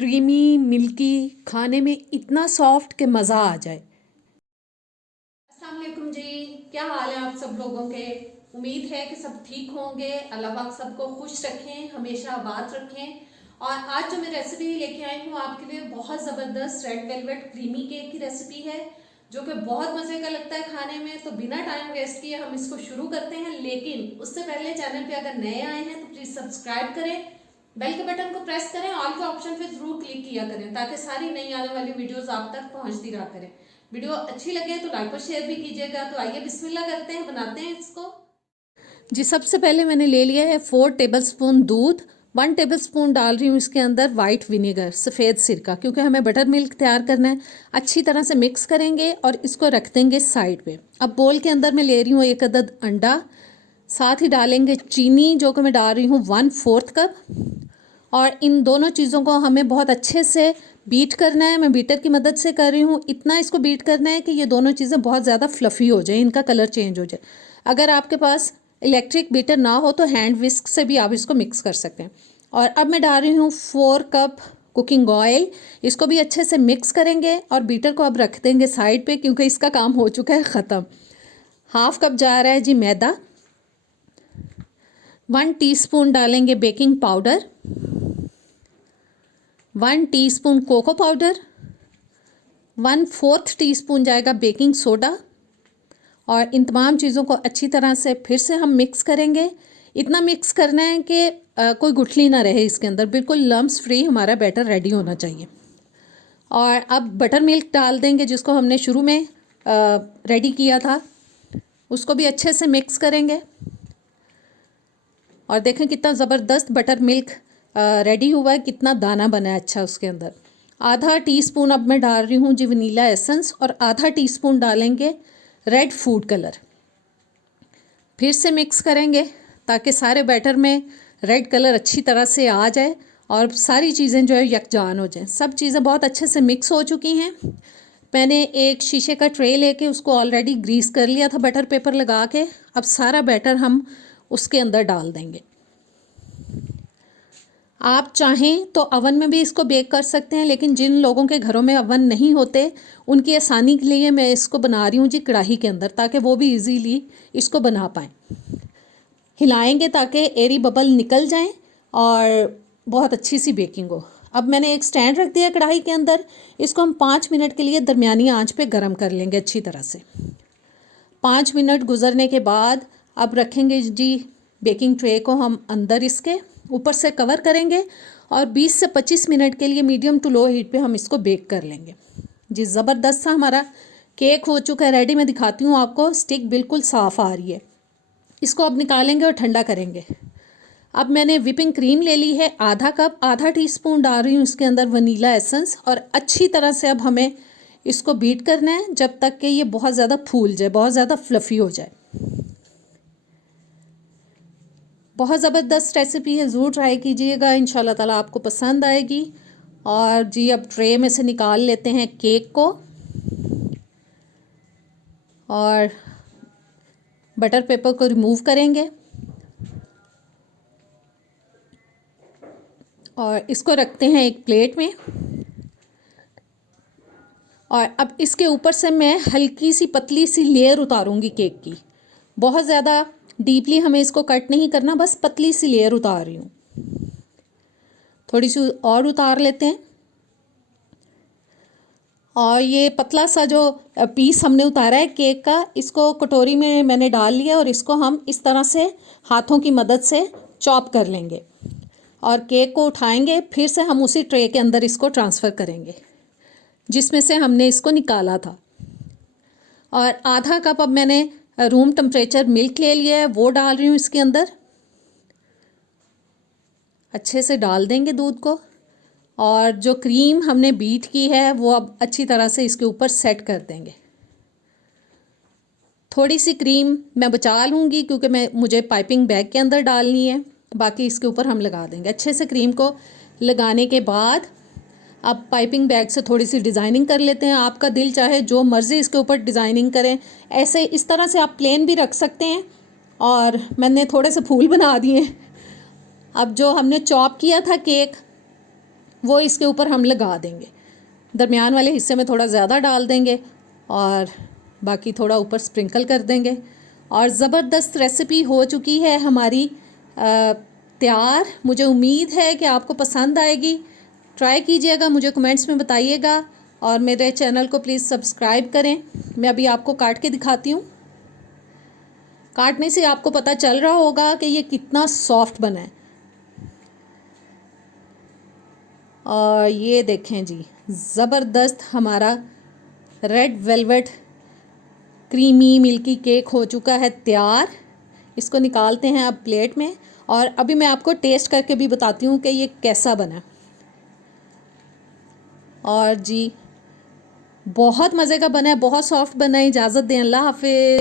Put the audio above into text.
Creamy milky, खाने में इतना सॉफ्ट कि मज़ा आ जाए। अस्सलाम वालेकुम जी, क्या हाल है आप सब लोगों के। उम्मीद है कि सब ठीक होंगे। अल्लाह पाक सबको खुश रखें, हमेशा आबाद रखें। और आज जो मैं रेसिपी लेके आई हूँ आपके लिए, बहुत ज़बरदस्त रेड वेलवेट क्रीमी केक की रेसिपी है जो कि बहुत मज़े का लगता है खाने में। तो बिना टाइम वेस्ट किए हम इसको शुरू करते हैं, लेकिन उससे पहले चैनल पे अगर नए आए हैं तो प्लीज़ सब्सक्राइब करें, बेल के बटन को प्रेस करें, ऑल के ऑप्शन पे जरूर क्लिक किया करें ताकि सारी नई आने वाली वीडियोस आप तक पहुंचती रहा करें। वीडियो अच्छी लगे तो लाइक और शेयर भी कीजिएगा। तो आइए बिस्मिल्लाह करते हैं, बनाते हैं इसको। जी, सबसे पहले मैंने ले लिया है 4 टेबलस्पून दूध। 1 टेबलस्पून डाल रही हूँ इसके अंदर वाइट विनेगर, सफ़ेद सिरका, क्योंकि हमें बटर मिल्क तैयार करना है। अच्छी तरह से मिक्स करेंगे और इसको रख देंगे साइड पे। अब बोल के अंदर मैं ले रही हूँ 1 अदद अंडा, साथ ही डालेंगे चीनी जो कि मैं डाल रही हूँ 1/4 कप। और इन दोनों चीज़ों को हमें बहुत अच्छे से बीट करना है। मैं बीटर की मदद से कर रही हूँ। इतना इसको बीट करना है कि ये दोनों चीज़ें बहुत ज़्यादा फ्लफ़ी हो जाए, इनका कलर चेंज हो जाए। अगर आपके पास इलेक्ट्रिक बीटर ना हो तो हैंड विस्क से भी आप इसको मिक्स कर सकते हैं। और अब मैं डाल रही हूँ 4 कप कुकिंग ऑयल। इसको भी अच्छे से मिक्स करेंगे और बीटर को अब रख देंगे साइड पे, क्योंकि इसका काम हो चुका है ख़त्म। 1/2 कप जा रहा है जी मैदा। 1 टीस्पून डालेंगे baking powder, 1 teaspoon cocoa powder, 1/4 teaspoon जाएगा बेकिंग सोडा। और इन तमाम चीज़ों को अच्छी तरह से फिर से हम मिक्स करेंगे। इतना मिक्स करना है कि कोई गुठली ना रहे इसके अंदर, बिल्कुल लम्स फ्री हमारा बैटर रेडी होना चाहिए। और अब बटर मिल्क डाल देंगे जिसको हमने शुरू में रेडी किया था, उसको भी अच्छे से मिक्स करेंगे। और देखें कितना ज़बरदस्त बटर मिल्क रेडी हुआ है, कितना दाना बना है अच्छा उसके अंदर। आधा टीस्पून अब मैं डाल रही हूँ जी वनीला एसेंस, और आधा टीस्पून डालेंगे रेड फूड कलर। फिर से मिक्स करेंगे ताकि सारे बैटर में रेड कलर अच्छी तरह से आ जाए और सारी चीज़ें जो है यकजान हो जाएं। सब चीज़ें बहुत अच्छे से मिक्स हो चुकी हैं। मैंने एक शीशे का ट्रे लेके उसको ऑलरेडी ग्रीस कर लिया था बटर पेपर लगा के। अब सारा बैटर हम उसके अंदर डाल देंगे। आप चाहें तो अवन में भी इसको बेक कर सकते हैं, लेकिन जिन लोगों के घरों में अवन नहीं होते उनकी आसानी के लिए मैं इसको बना रही हूँ जी कढ़ाई के अंदर, ताकि वो भी इजीली इसको बना पाएँ। हिलाएंगे ताकि एरी बबल निकल जाएं और बहुत अच्छी सी बेकिंग हो। अब मैंने एक स्टैंड रख दिया कढ़ाई के अंदर। इसको हम 5 मिनट के लिए दरमियानी आंच पे गर्म कर लेंगे अच्छी तरह से। 5 मिनट गुजरने के बाद अब रखेंगे जी बेकिंग ट्रे को हम अंदर, इसके ऊपर से कवर करेंगे और 20 से 25 मिनट के लिए मीडियम टू लो हीट पे हम इसको बेक कर लेंगे। जी ज़बरदस्त सा हमारा केक हो चुका है रेडी। मैं दिखाती हूँ आपको, स्टिक बिल्कुल साफ़ आ रही है। इसको अब निकालेंगे और ठंडा करेंगे। अब मैंने विपिंग क्रीम ले ली है आधा कप, आधा टीस्पून डाल रही हूँ इसके अंदर वनीला एसेंस। और अच्छी तरह से अब हमें इसको बीट करना है जब तक कि ये बहुत ज़्यादा फूल जाए, बहुत ज़्यादा फ्लफ़ी हो जाए। बहुत ज़बरदस्त रेसिपी है, ज़रूर ट्राई कीजिएगा, इंशाल्लाह ताला आपको पसंद आएगी। और जी अब ट्रे में से निकाल लेते हैं केक को और बटर पेपर को रिमूव करेंगे और इसको रखते हैं एक प्लेट में। और अब इसके ऊपर से मैं हल्की सी पतली सी लेयर उतारूंगी केक की। बहुत ज़्यादा डीपली हमें इसको कट नहीं करना, बस पतली सी लेयर उतार रही हूँ। थोड़ी सी और उतार लेते हैं। और ये पतला सा जो पीस हमने उतारा है केक का, इसको कटोरी में मैंने डाल लिया और इसको हम इस तरह से हाथों की मदद से चॉप कर लेंगे और केक को उठाएंगे। फिर से हम उसी ट्रे के अंदर इसको ट्रांसफ़र करेंगे जिसमें से हमने इसको निकाला था। और आधा कप अब मैंने रूम टेम्परेचर मिल्क ले लिया है, वो डाल रही हूँ इसके अंदर। अच्छे से डाल देंगे दूध को। और जो क्रीम हमने बीट की है वो अब अच्छी तरह से इसके ऊपर सेट कर देंगे। थोड़ी सी क्रीम मैं बचा लूँगी क्योंकि मुझे पाइपिंग बैग के अंदर डालनी है, बाकी इसके ऊपर हम लगा देंगे। अच्छे से क्रीम को लगाने के बाद अब पाइपिंग बैग से थोड़ी सी डिज़ाइनिंग कर लेते हैं। आपका दिल चाहे जो मर्ज़ी इसके ऊपर डिज़ाइनिंग करें, ऐसे इस तरह से आप प्लेन भी रख सकते हैं। और मैंने थोड़े से फूल बना दिए। अब जो हमने चॉप किया था केक, वो इसके ऊपर हम लगा देंगे। दरमियान वाले हिस्से में थोड़ा ज़्यादा डाल देंगे और बाकी थोड़ा ऊपर स्प्रिंकल कर देंगे। और ज़बरदस्त रेसिपी हो चुकी है हमारी तैयार। मुझे उम्मीद है कि आपको पसंद आएगी। ट्राई कीजिएगा, मुझे कमेंट्स में बताइएगा और मेरे चैनल को प्लीज़ सब्सक्राइब करें। मैं अभी आपको काट के दिखाती हूँ। काटने से आपको पता चल रहा होगा कि ये कितना सॉफ्ट बना है। और ये देखें जी, ज़बरदस्त हमारा red velvet creamy milky cake हो चुका है तैयार। इसको निकालते हैं अब प्लेट में और अभी मैं आपको टेस्ट करके भी बताती हूँ कि ये कैसा बना। और जी बहुत मज़े का बना है, बहुत सॉफ्ट बना है। इजाज़त दें, अल्लाह हाफिज़।